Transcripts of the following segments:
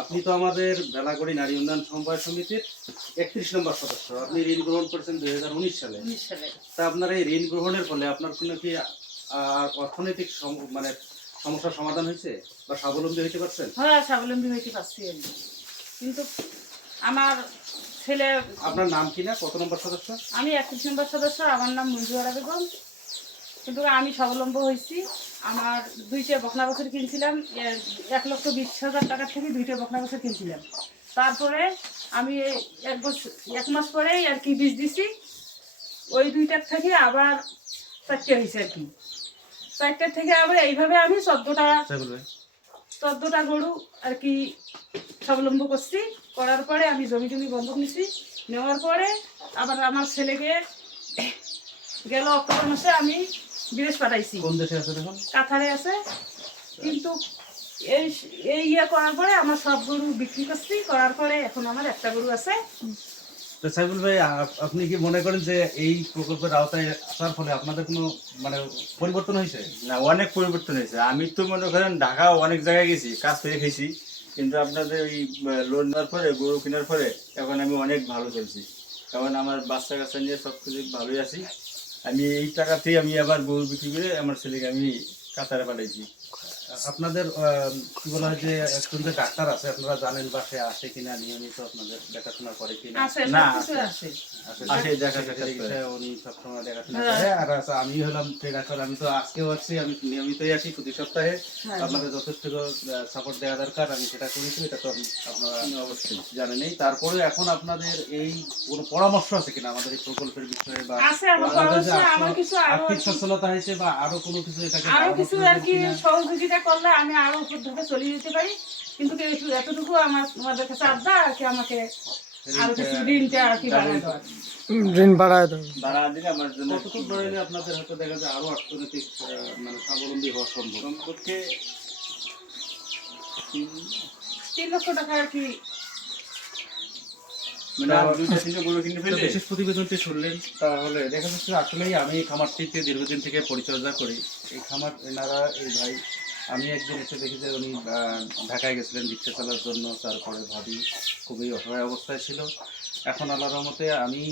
আপনি তো আমাদের বেলাগড়ি নারী উন্নয়ন সমবায় সমিতির ৩১ নম্বর সদস্য। আপনি ঋণ গ্রহণ করেছেন ২০১৯ সালে। তা আপনার এই ঋণ গ্রহণের ফলে আপনার কোনো কি অর্থনৈতিক মানে সমস্যার সমাধান হয়েছে বা স্বাবলম্বী হতে পারছেন? হ্যাঁ, স্বাবলম্বী হইতে পারছি আমি। কিন্তু আমার ছেলে, আপনার নাম কি না, কত নম্বর সদস্য? আমি ৩১ নম্বর সদস্য। আমার নাম মঞ্জুয়ারা বেগম। কিন্তু আমি স্বাবলম্বী হয়েছি। আমার 2টা বকনা বছর কিনছিলাম, ১,২০,০০০ টাকা থেকে 2টা বকনা বছর কিনছিলাম। তারপরে আমি 1 মাস পরেই আর কি বীজ দিছি। ওই 2টার থেকে আবার 4টে হয়েছে আর কি। 4টার থেকে আবার এইভাবে আমি 14টা গরু আর কি স্বাবলম্বী করছি। করার পরে আমি জমি বন্ধক নিছি। নেওয়ার পরে আবার আমার ছেলেকে গেল অক্টোবর মাসে আমি বিদেশ পাঠাইছি। কোন দেশে আছে দেখুন? কাতারে আছে। কিন্তু এই এই ইয়ে করার পরে আমার সব গরু বিক্রি করছি। করার পরে এখন আমার একটা গরু আছে। তো সাইফুল ভাই, আপনি কি মনে করেন যে এই প্রকল্পের আওতায় আসার ফলে আপনাদের কোনো মানে পরিবর্তন হয়েছে? না, অনেক পরিবর্তন হয়েছে। আমি তো মনে করেন ঢাকা অনেক জায়গায় গেছি, কাজ করে খেয়েছি, কিন্তু আপনাদের ওই লোন নেওয়ার পরে, গরু কেনার পরে এখন আমি অনেক ভালো চলছি। এখন আমার বাচ্চা কাচ্চা নিয়ে সব কিছু ভালোই আছি। আমি এই টাকাতেই আমি আবার গরু বিক্রি করে আমার ছেলেকে আমি কাতারে পাঠাইছি। আপনাদের কি বলা হয় যে একজন যে ডাক্তার আছে, আপনারা জানেন বা সে আসে কিনা নিয়মিত আপনাদের দেখাশোনা করে কিনা? আছে, না, সব কিছু আছে। আসে দেখাশোনা করে। উনি সবসময় দেখাশোনা করে। আর আমি হলাম ট্রেড ডাক্তার, আমি তো আজকেও আসছি, আমি নিয়মিতই আসি প্রতি সপ্তাহে। আপনাদের যথেষ্ট সাপোর্ট দেওয়া দরকার, আমি সেটা করেছি, এটা তো আপনারা অবশ্যই জানেনই। তারপরে এখন আপনাদের এই কোনো পরামর্শ আছে কিনা আমাদের এই প্রকল্পের বিষয়ে, বা আছে আমার পরামর্শ, আমার কিছু আর্থিক সচ্ছলতা হয়েছে বা আরো কোনো কিছু এটাকে আরো কিছু আর কি সহযোগিতা করলে আমি আরো উপরভাবে চলে যেতে পারি। কিন্তু এতটুকু আমাদের কাছে আবদার আর কি, আমাকে আরো কিছু ঋণটা আর কি বাড়ায় দেওয়ার। ঋণ বাড়ায় দেবে। বাড়া দিলে আমার জন্য কতটুকু বাড়াইলে আপনাদের হয়তো দেখা যায় আরো অর্থনৈতিক মানে স্বাবলম্বী হওয়া সম্ভব? সম্পর্কে 3 লক্ষ টাকা আর কি। মানে আর 2-3 গরু কিনে ফেললে বিশেষ প্রতিবেদনটি শুনলেন, তাহলে দেখা যাচ্ছে আসলেই আমি এই খামারটিতে দীর্ঘদিন থেকে পরিচর্যা করি। এই খামার এনারা, এই ভাই, আমি একদিন এসে দেখি যে উনি ঢাকায় গেছিলেন রিক্সা চালার জন্য। তারপরে ভাবি খুবই অসহায় অবস্থায় ছিল। এখন আল্লাহর রহমতে আমি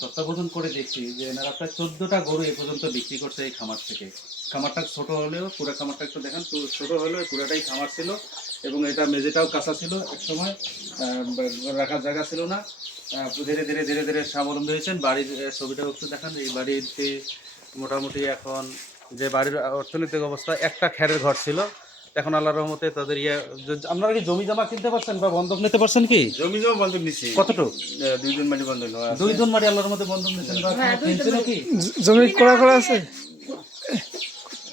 তত্ত্বাবধান করে দেখছি যে এনারা প্রায় 14টা গরু এ পর্যন্ত বিক্রি করছে এই খামার থেকে। খামারটা ছোট হলেও, পুরো খামারটা একটু দেখেন, ছোট হলেও পুরাটাই খামার ছিল, এবং এটা মেঝেটাও কাঁচা ছিল এক সময়, রাখার জায়গা ছিল না। ধীরে ধীরে ধীরে ধীরে স্বাবলম্বী হয়েছেন। বাড়ির ছবিটাও একটু দেখান। এই বাড়িতে মোটামুটি এখন যে বাড়ির অর্থনৈতিক অবস্থা, একটা খেরের ঘর ছিল, এখন আল্লাহর রহমতে তাদের আপনারা কি জমি জমা কিনতে পারছেন বা বন্ধক নিতে পারছেন? কি জমি জমা বন্ধক নিছি। কতটুকু? 2 জন মাটি বন্ধক নেওয়া আছে। 2 জন মাটি আল্লাহর রহমতে বন্ধক নিয়েছেন বা হ্যাঁ, দুই কিনছেন জন কি? জমি করা আছে।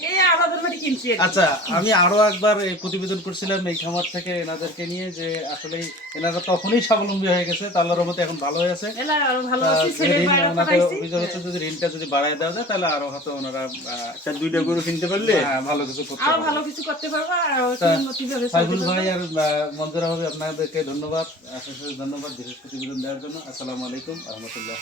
এই আলাদা বাড়ি কিনছি আর কি। আচ্ছা, আমি আরো একবার এই প্রতিবেদন করছিলাম এই খামার থেকে এনাদেরকে নিয়ে, যে আসলে এনারা তখনই স্বাবলম্বী হয়ে গেছে, তা আল্লাহর রহমতে এখন ভালো হয়ে আছে। এলা আরো ভালো আছি, ছেলে ঋণ বাইরে ওনাদের পাঠাইছি। অভিযোগ হচ্ছে যদি ঋণটা যদি বাড়ায় দেওয়া যায়, তাহলে আরো হয়তো ওনারা 2টা গরু কিনতে পারলে ভালো কিছু করতে আরো পারবে। ভালো কিছু করতে পারবো। আর তা উন্নতিভাবে সাইফুল চলতে ভাই পারবো। আর মঞ্জুরা ভাবি, আপনাদেরকে ধন্যবাদ, বিশেষ প্রতিবেদন দেওয়ার জন্য। আসসালামু আলাইকুম রহমতুল্লাহ।